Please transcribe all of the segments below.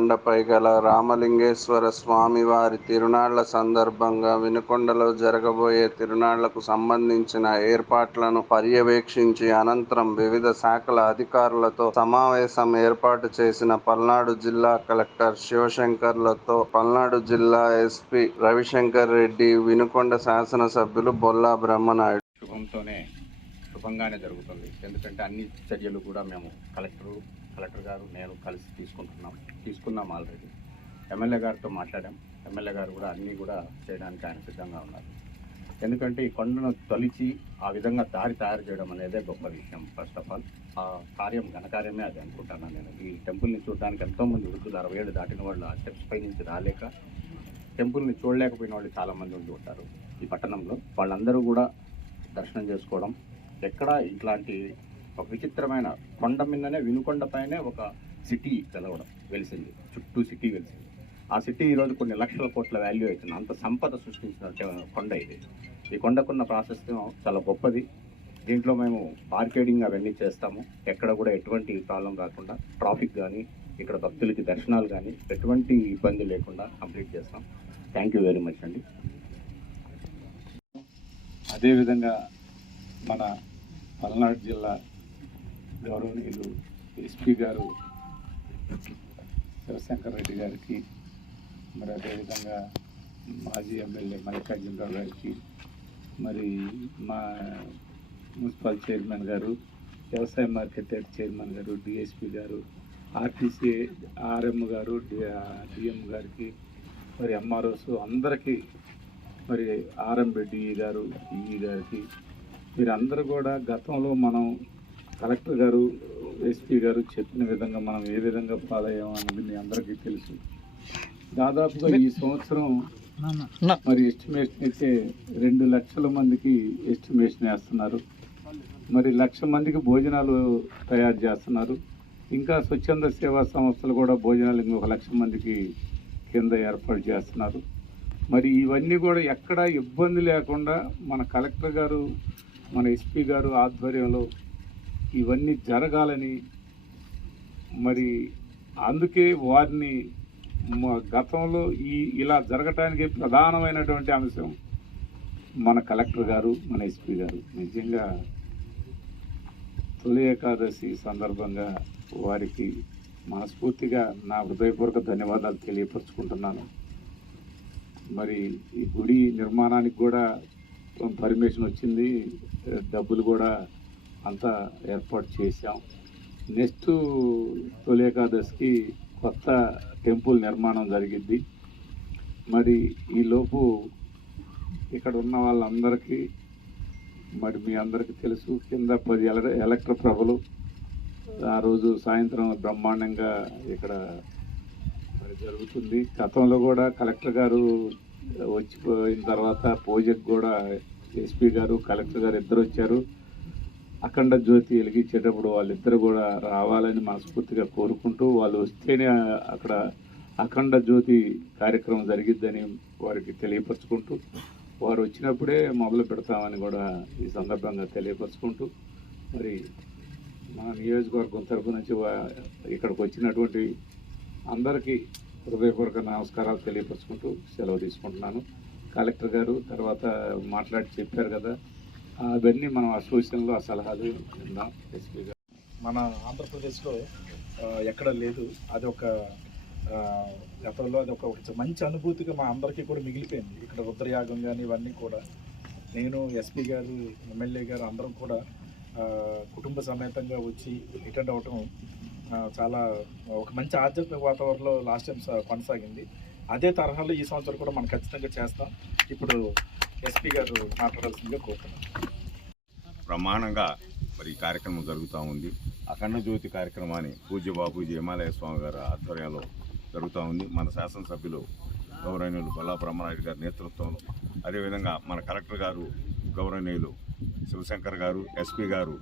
కొండపై గల రామలింగేశ్వర స్వామి వారి తిరునాళ్ళ సందర్భంగా వినుకొండలో జరగబోయే తిరునాళ్ళకు సంబంధించిన ఏర్పాట్లను పర్యవేక్షించి అనంతరం వివిధ శాఖల అధికారులతో సమావేశం ఏర్పాటు చేసిన పల్నాడు జిల్లా కలెక్టర్ శివశంకర్లతో పల్నాడు జిల్లా ఎస్పీ రవిశంకర్ రెడ్డి వినుకొండ శాసనసభ్యులు బొల్లా బ్రహ్మనాయుడు. శుభంతోనే శుభంగానే జరుగుతుంది. ఎందుకంటే అన్ని చర్యలు కూడా మేము కలెక్టరు కలెక్టర్ గారు నేను కలిసి తీసుకుంటున్నాం తీసుకున్నాం ఆల్రెడీ ఎమ్మెల్యే గారితో మాట్లాడాం. ఎమ్మెల్యే గారు కూడా అన్నీ కూడా చేయడానికి ఆయన సిద్ధంగా ఉన్నారు. ఎందుకంటే ఈ కొండను తొలిచి ఆ విధంగా దారి తయారు చేయడం అనేదే గొప్ప విషయం ఫస్ట్ ఆఫ్ ఆల్ ఆ కార్యం ఘనకార్యమే అది అనుకుంటాను నేను. ఈ టెంపుల్ని చూడడానికి ఎంతోమంది వృద్ధులు అరవై ఏళ్ళు దాటిన వాళ్ళు ఆ స్టెప్స్ పై నుంచి రాలేక టెంపుల్ని చూడలేకపోయిన వాళ్ళు చాలామంది ఉండి ఉంటారు ఈ పట్టణంలో. వాళ్ళందరూ కూడా దర్శనం చేసుకోవడం ఎక్కడ ఇట్లాంటి ఒక విచిత్రమైన కొండ మీదనే వినుకొండ పైనే ఒక సిటీ తెలవడం వెలిసింది. చుట్టూ సిటీ వెలిసింది. ఆ సిటీ ఈరోజు కొన్ని లక్షల కోట్ల వాల్యూ అవుతుంది. అంత సంపద సృష్టించిన కొండ ఇది. ఈ కొండకున్న ప్రాశస్త్యం చాలా గొప్పది. దీంట్లో మేము మార్కెటింగ్ అవన్నీ చేస్తాము. ఎక్కడ కూడా ఎటువంటి ప్రాబ్లం రాకుండా ట్రాఫిక్ కానీ ఇక్కడ భక్తులకి దర్శనాలు కానీ ఎటువంటి ఇబ్బంది లేకుండా కంప్లీట్ చేస్తాం. థ్యాంక్ యూ వెరీ మచ్ అండి. అదేవిధంగా మన పల్నాడు జిల్లా గౌరవనీయులు ఎస్పీ గారు శివశంకర్ రెడ్డి గారికి మరి అదేవిధంగా మాజీ ఎమ్మెల్యే మల్లికార్జునరావు గారికి మరి మా మున్సిపల్ చైర్మన్ గారు వ్యవసాయ మార్కెట్ చైర్మన్ గారు డిఎస్పి గారు ఆర్టీసీ ఆర్ఎం గారు డిఎం గారికి మరి ఎంఆర్ఓస్ అందరికీ మరి ఆర్ఎం రెడ్డి గారు ఈఈ గారికి వీరందరూ కూడా గతంలో మనం కలెక్టర్ గారు ఎస్పీ గారు చెప్పిన విధంగా మనం ఏ విధంగా అనేది మీ అందరికీ తెలుసు. దాదాపుగా ఈ సంవత్సరం మరి ఎస్టిమేషన్ అయితే రెండు లక్షల మందికి ఎస్టిమేషన్ వేస్తున్నారు. మరి లక్ష మందికి భోజనాలు తయారు చేస్తున్నారు. ఇంకా స్వచ్ఛంద సేవా సంస్థలు కూడా భోజనాలు ఇంకొక లక్ష మందికి కింద ఏర్పాటు చేస్తున్నారు. మరి ఇవన్నీ కూడా ఎక్కడ ఇబ్బంది లేకుండా మన కలెక్టర్ గారు మన ఎస్పీ గారు ఆధ్వర్యంలో ఇవన్నీ జరగాలని మరి అందుకే వారిని గతంలో ఈ ఇలా జరగటానికి ప్రధానమైనటువంటి అంశం మన కలెక్టర్ గారు మన ఎస్పీ గారు. నిజంగా తొలి ఏకాదశి సందర్భంగా వారికి మనస్ఫూర్తిగా నా హృదయపూర్వక ధన్యవాదాలు తెలియపరుచుకుంటున్నాను. మరి ఈ గుడి నిర్మాణానికి కూడా పర్మిషన్ వచ్చింది. డబ్బులు కూడా అంతా ఏర్పాటు చేశాం. నెక్స్ట్ తొలి ఏకాదశికి కొత్త టెంపుల్ నిర్మాణం జరిగింది. మరి ఈలోపు ఇక్కడ ఉన్న వాళ్ళందరికీ మరి మీ అందరికీ తెలుసు కింద పది ఎల ఎలక్ట్ర ప్రభలు ఆ రోజు సాయంత్రం బ్రహ్మాండంగా ఇక్కడ మరి జరుగుతుంది. గతంలో కూడా కలెక్టర్ గారు వచ్చిపోయిన తర్వాత పూజకు కూడా ఎస్పీ గారు కలెక్టర్ గారు ఇద్దరు వచ్చారు అఖండ జ్యోతి వెలిగించేటప్పుడు వాళ్ళిద్దరు కూడా రావాలని మనస్ఫూర్తిగా కోరుకుంటూ వాళ్ళు వస్తేనే అక్కడ అఖండ జ్యోతి కార్యక్రమం జరిగిద్దని వారికి తెలియపరుచుకుంటూ వారు వచ్చినప్పుడే మొదలు పెడతామని కూడా ఈ సందర్భంగా తెలియపరుచుకుంటూ మరి మన నియోజకవర్గం తరపు నుంచి వా- ఇక్కడికి వచ్చినటువంటి అందరికీ హృదయపూర్వక నమస్కారాలు తెలియపరుచుకుంటూ సెలవు తీసుకుంటున్నాను. కలెక్టర్ గారు తర్వాత మాట్లాడి చెప్పారు కదా అవన్నీ మనం ఆ సూచనలు ఆ సలహాలు విందాం. ఎస్పీ గారు మన ఆంధ్రప్రదేశ్లో ఎక్కడ లేదు. అది ఒక గతంలో అది ఒక మంచి అనుభూతిగా మా అందరికీ కూడా మిగిలిపోయింది. ఇక్కడ రుద్రయాగం కానీ ఇవన్నీ కూడా. నేను ఎస్పీ గారు ఎమ్మెల్యే గారు అందరం కూడా కుటుంబ సమేతంగా వచ్చి అటెండ్ అవ్వటం చాలా ఒక మంచి ఆధ్యాత్మిక వాతావరణంలో లాస్ట్ టైం కొనసాగింది. అదే తరహాలో ఈ సంవత్సరం కూడా మనం ఖచ్చితంగా చేస్తాం. ఇప్పుడు ఎస్పీ గారు మాట్లాడాల్సిందిగా కోరుతున్నాను బ్రహ్మాండంగా మరి ఈ కార్యక్రమం జరుగుతూ ఉంది. అఖండ జ్యోతి కార్యక్రమాన్ని పూజ్య బాపూజీ హిమాలయ స్వామి గారి ఆధ్వర్యంలో జరుగుతూ ఉంది. మన శాసనసభ్యులు గౌరవనీయులు బల్లా బ్రహ్మనాయుడు గారి నేతృత్వంలో. అదేవిధంగా మన కలెక్టర్ గారు గౌరవనీయులు శివశంకర్ గారు ఎస్పీ గారు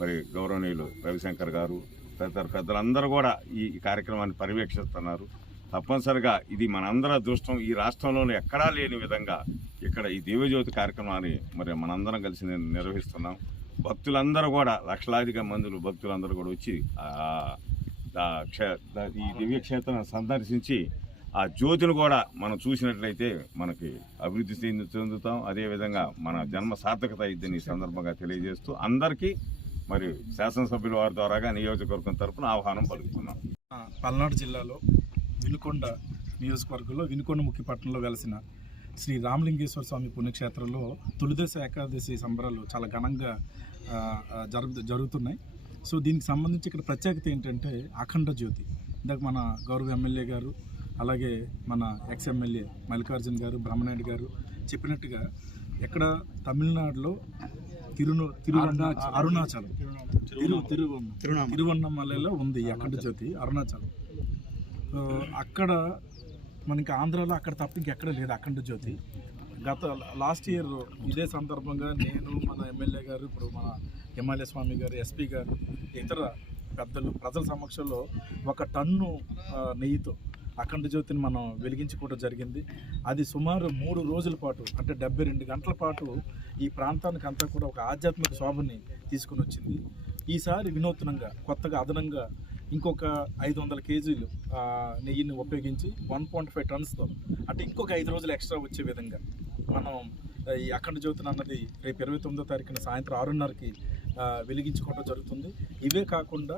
మరి గౌరవనీయులు రవిశంకర్ గారు తదితర పెద్దలందరూ కూడా ఈ కార్యక్రమాన్ని పర్యవేక్షిస్తున్నారు. తప్పనిసరిగా ఇది మనందరి అదృష్టం. ఈ రాష్ట్రంలోనే ఎక్కడా లేని విధంగా ఇక్కడ ఈ దివ్యజ్యోతి కార్యక్రమాన్ని మరి మనందరం కలిసి నిర్వహిస్తున్నాం. భక్తులందరూ కూడా లక్షలాదిగా మందులు భక్తులందరూ కూడా వచ్చి ఈ దివ్యక్షేత్రం సందర్శించి ఆ జ్యోతిని కూడా మనం చూసినట్లయితే మనకి అభివృద్ధి చెంది చెందుతాం. అదేవిధంగా మన జన్మ సార్థకత అయిందని ఈ సందర్భంగా తెలియజేస్తూ అందరికీ మరి శాసనసభ్యుల వారి ద్వారాగా నియోజకవర్గం తరపున ఆహ్వానం పలుకుతున్నాం. పల్నాడు జిల్లాలో వినుకొండ నియోజకవర్గంలో వినుకొండ ముఖ్యపట్నంలో వెలసిన శ్రీ రామలింగేశ్వర స్వామి పుణ్యక్షేత్రంలో తొలిదశ ఏకాదశి సంబరాలు చాలా ఘనంగా జరుగు జరుగుతున్నాయి. సో దీనికి సంబంధించి ఇక్కడ ప్రత్యేకత ఏంటంటే అఖండ జ్యోతి. ఇందాక మన గౌరవ ఎమ్మెల్యే గారు అలాగే మన ఎక్స్ ఎమ్మెల్యే మల్లికార్జున్ గారు బ్రహ్మనాయుడు గారు చెప్పినట్టుగా ఎక్కడ తమిళనాడులో తిరును తిరువన్న అరుణాచలం. తిరు తిరువన్న. తిరువన్నమలలో ఉంది అఖండ జ్యోతి అరుణాచలం. అక్కడ మనకి ఆంధ్రాలో అక్కడ తప్ప ఇంకెక్కడ లేదు అఖండ జ్యోతి. గత లాస్ట్ ఇయర్ ఇదే సందర్భంగా నేను మన ఎమ్మెల్యే గారు ఇప్పుడు మన ఎమ్మెల్యే స్వామి గారు ఎస్పీ గారు ఇతర పెద్దలు ప్రజల సమక్షంలో ఒక టన్ను నెయ్యితో అఖండ జ్యోతిని మనం వెలిగించుకోవడం జరిగింది. అది సుమారు మూడు రోజుల పాటు అంటే డెబ్బై రెండు గంటల పాటు ఈ ప్రాంతానికి అంతా కూడా ఒక ఆధ్యాత్మిక శోభని తీసుకుని వచ్చింది. ఈసారి వినూత్నంగా కొత్తగా అదనంగా ఇంకొక ఐదు వందల కేజీలు నెయ్యిని ఉపయోగించి వన్ పాయింట్ ఫైవ్ టన్స్తో అంటే ఇంకొక ఐదు రోజులు ఎక్స్ట్రా వచ్చే విధంగా మనం ఈ అఖండ జ్యోతిని అన్నది రేపు ఇరవై తొమ్మిదో తారీఖున సాయంత్రం ఆరున్నరకి వెలిగించుకోవడం జరుగుతుంది. ఇవే కాకుండా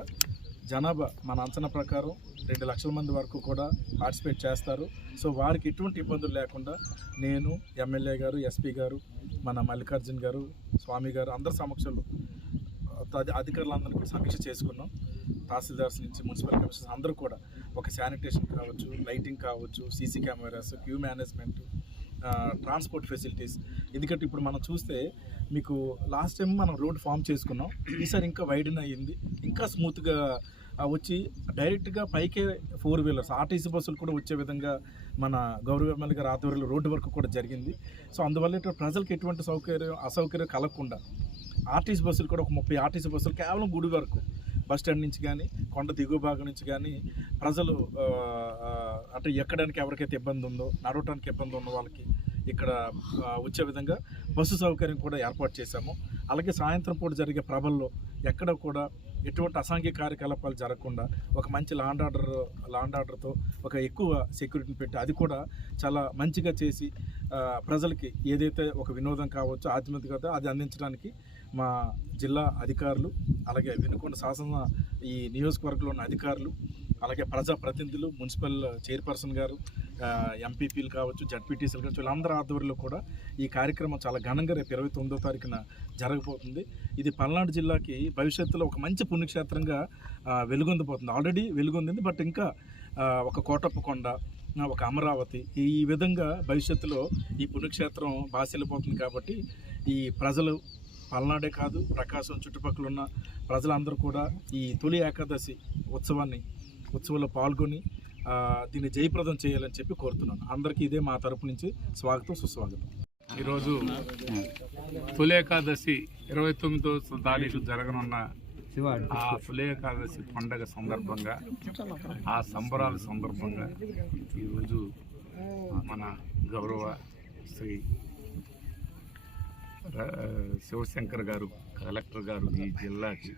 జనాభా మన అంచనా ప్రకారం రెండు లక్షల మంది వరకు కూడా పార్టిసిపేట్ చేస్తారు. సో వారికి ఎటువంటి ఇబ్బందులు లేకుండా నేను ఎమ్మెల్యే గారు ఎస్పీ గారు మన మల్లికార్జున్ గారు స్వామి గారు అందరి సమక్షంలో అధికారులందరినీ కూడా సమీక్ష చేసుకున్నాం. తహసీల్దార్స్ నుంచి మున్సిపల్ కమిషనర్స్ అందరూ కూడా ఒక శానిటేషన్ కావచ్చు లైటింగ్ కావచ్చు CC cameras queue management transport facilities ఎందుకంటే ఇప్పుడు మనం చూస్తే మీకు లాస్ట్ టైం మనం రోడ్ ఫామ్ చేసుకున్నాం. ఈసారి ఇంకా వైడన్ అయ్యింది. ఇంకా స్మూత్గా వచ్చి డైరెక్ట్గా పైకే ఫోర్ వీలర్స్ ఆర్టీసీ బస్సులు కూడా వచ్చే విధంగా మన గౌరవ ఎమ్మెల్యే గారి ఆధ్వర్యంలో రోడ్డు వర్క్ కూడా జరిగింది. సో అందువల్ల ప్రజలకు ఎటువంటి సౌకర్యం అసౌకర్యం కలగకుండా ఆర్టీసీ బస్సులు కూడా ఒక ముప్పై ఆర్టీసీ బస్సులు కేవలం గుడి వరకు బస్ స్టాండ్ నుంచి కానీ కొండ దిగువ భాగం నుంచి కానీ ప్రజలు అంటే ఎక్కడానికి ఎవరికైతే ఇబ్బంది ఉందో నడవటానికి ఇబ్బంది ఉన్న వాళ్ళకి ఇక్కడ వచ్చే విధంగా బస్సు సౌకర్యం కూడా ఏర్పాటు చేశాము. అలాగే సాయంత్రం పూట జరిగే ప్రభల్లో ఎక్కడ కూడా ఎటువంటి అసాంఘిక కార్యకలాపాలు జరగకుండా ఒక మంచి లాండ్ ఆర్డర్ లాండ్ ఆర్డర్తో ఒక ఎక్కువ సెక్యూరిటీని పెట్టి అది కూడా చాలా మంచిగా చేసి ప్రజలకి ఏదైతే ఒక వినోదం కావచ్చు ఆధ్యాత్మికత అది అందించడానికి మా జిల్లా అధికారులు అలాగే వెనుకొండ శాసన ఈ నియోజకవర్గంలో ఉన్న అధికారులు అలాగే ప్రజాప్రతినిధులు మున్సిపల్ చైర్పర్సన్ గారు ఎంపీపీలు కావచ్చు జడ్పీటీసీలు కావచ్చు వీళ్ళందరి ఆధ్వర్యంలో కూడా ఈ కార్యక్రమం చాలా ఘనంగా రేపు ఇరవై తొమ్మిదో తారీఖున జరగబోతుంది. ఇది పల్నాడు జిల్లాకి భవిష్యత్తులో ఒక మంచి పుణ్యక్షేత్రంగా వెలుగొందిపోతుంది వెలుగొందబోతుంది. ఆల్రెడీ వెలుగొందింది బట్ ఇంకా ఒక కోటప్పకొండ ఒక అమరావతి ఈ విధంగా భవిష్యత్తులో ఈ పుణ్యక్షేత్రం బాసిల్లిపోతుంది కాబట్టి ఈ ప్రజలు పల్నాడే కాదు ప్రకాశం చుట్టుపక్కల ఉన్న ప్రజలందరూ కూడా ఈ తొలి ఏకాదశి ఉత్సవాన్ని ఉత్సవంలో పాల్గొని దీన్ని జయప్రదం చేయాలని చెప్పి కోరుతున్నాను. అందరికీ ఇదే మా తరపు నుంచి స్వాగతం సుస్వాగతం. ఈరోజు తొలి ఏకాదశి ఇరవై తొమ్మిదో తారీఖు జరగనున్న ఆ తొలి ఏకాదశి పండగ సందర్భంగా ఆ సంబరాల సందర్భంగా ఈరోజు మన గౌరవ శ్రీ శివశంకర్ గారు కలెక్టర్ గారు ఈ జిల్లాకి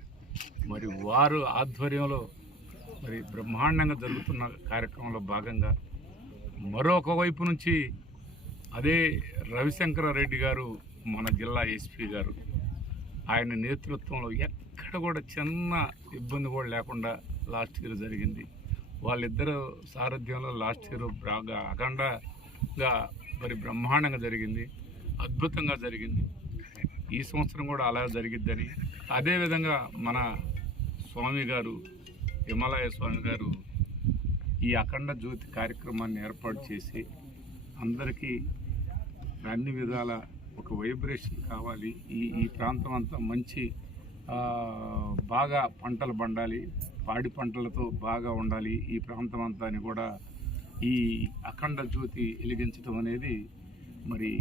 మరి వారు ఆధ్వర్యంలో మరి బ్రహ్మాండంగా జరుగుతున్న కార్యక్రమంలో భాగంగా మరొక వైపు నుంచి అదే రవిశంకర రెడ్డి గారు మన జిల్లా ఎస్పీ గారు. ఆయన నేతృత్వంలో ఎక్కడ కూడా చిన్న ఇబ్బంది కూడా లేకుండా లాస్ట్ ఇయర్ జరిగింది. వాళ్ళిద్దరు సారథ్యంలో లాస్ట్ ఇయర్ బాగా అఖండగా మరి బ్రహ్మాండంగా జరిగింది. అద్భుతంగా జరిగింది. ఈ సంవత్సరం కూడా అలా జరిగిద్దని. అదేవిధంగా మన స్వామి గారు హిమాలయ స్వామి గారు ఈ అఖండ జ్యోతి కార్యక్రమాన్ని ఏర్పాటు చేసి అందరికీ అన్ని విధాల ఒక వైబ్రేషన్ కావాలి. ఈ ఈ ప్రాంతం అంతా మంచి బాగా పంటలు పండాలి. పాడి పంటలతో బాగా ఉండాలి. ఈ ప్రాంతం అంతా అని కూడా ఈ అఖండ జ్యోతి వెలిగించడం అనేది మరి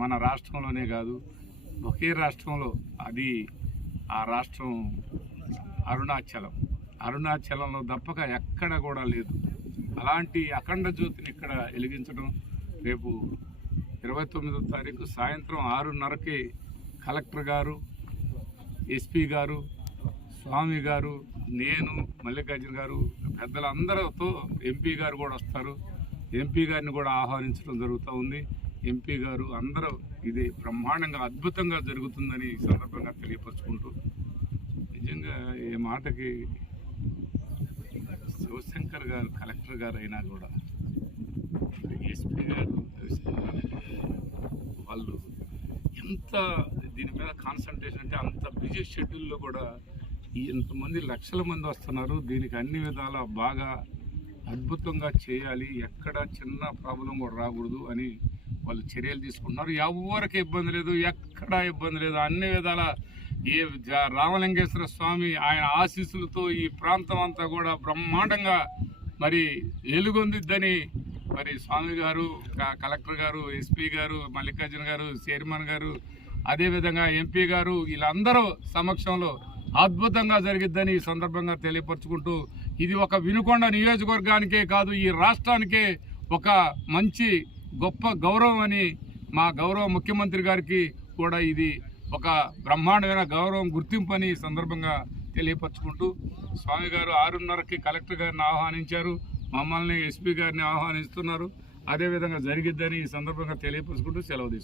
మన రాష్ట్రంలోనే కాదు ఒకే రాష్ట్రంలో అది ఆ రాష్ట్రం అరుణాచలం. అరుణాచలంలో తప్పక ఎక్కడ కూడా లేదు. అలాంటి అఖండ జ్యోతిని ఇక్కడ వెలిగించడం రేపు ఇరవై తొమ్మిదో తారీఖు సాయంత్రం ఆరున్నరకి కలెక్టర్ గారు ఎస్పీ గారు స్వామి గారు నేను మల్లికార్జున గారు పెద్దలందరితో ఎంపీ గారు కూడా వస్తారు. ఎంపీ గారిని కూడా ఆహ్వానించడం జరుగుతూ ఉంది. ఎంపీ గారు అందరూ ఇది బ్రహ్మాండంగా అద్భుతంగా జరుగుతుందని ఈ సందర్భంగా తెలియపరుచుకుంటూ నిజంగా ఈ మాటకి శివశంకర్ గారు కలెక్టర్ గారు అయినా కూడా ఎస్పీ గారు వాళ్ళు ఎంత దీని మీద కాన్సన్ట్రేషన్ అంటే అంత బిజీ షెడ్యూల్లో కూడా ఎంతమంది లక్షల మంది వస్తున్నారు. దీనికి అన్ని విధాల బాగా అద్భుతంగా చేయాలి. ఎక్కడ చిన్న ప్రాబ్లం కూడా రాకూడదు అని వాళ్ళు చర్యలు తీసుకుంటున్నారు. ఎవరికి ఇబ్బంది లేదు ఎక్కడ ఇబ్బంది లేదు. అన్ని విధాల ఏ రామలింగేశ్వర స్వామి ఆయన ఆశీస్సులతో ఈ ప్రాంతం అంతా కూడా బ్రహ్మాండంగా మరి ఎలుగొందిద్దని మరి స్వామి గారు క- కలెక్టర్ గారు ఎస్పీ గారు మల్లికార్జున గారు చైర్మన్ గారు అదేవిధంగా ఎంపీ గారు వీళ్ళందరూ సమక్షంలో అద్భుతంగా జరిగిద్దని ఈ సందర్భంగా తెలియపరుచుకుంటూ ఇది ఒక వినుకొండ నియోజకవర్గానికే కాదు ఈ రాష్ట్రానికే ఒక మంచి గొప్ప గౌరవం అని మా గౌరవ ముఖ్యమంత్రి గారికి కూడా ఇది ఒక బ్రహ్మాండమైన గౌరవం గుర్తింపు అని సందర్భంగా తెలియపరచుకుంటూ స్వామి గారు ఆరున్నరకి కలెక్టర్ గారిని ఆహ్వానించారు. మమ్మల్ని ఎస్పీ గారిని ఆహ్వానిస్తున్నారు. అదేవిధంగా జరిగిద్దని ఈ సందర్భంగా తెలియపరుచుకుంటూ సెలవు తీసుకుంటారు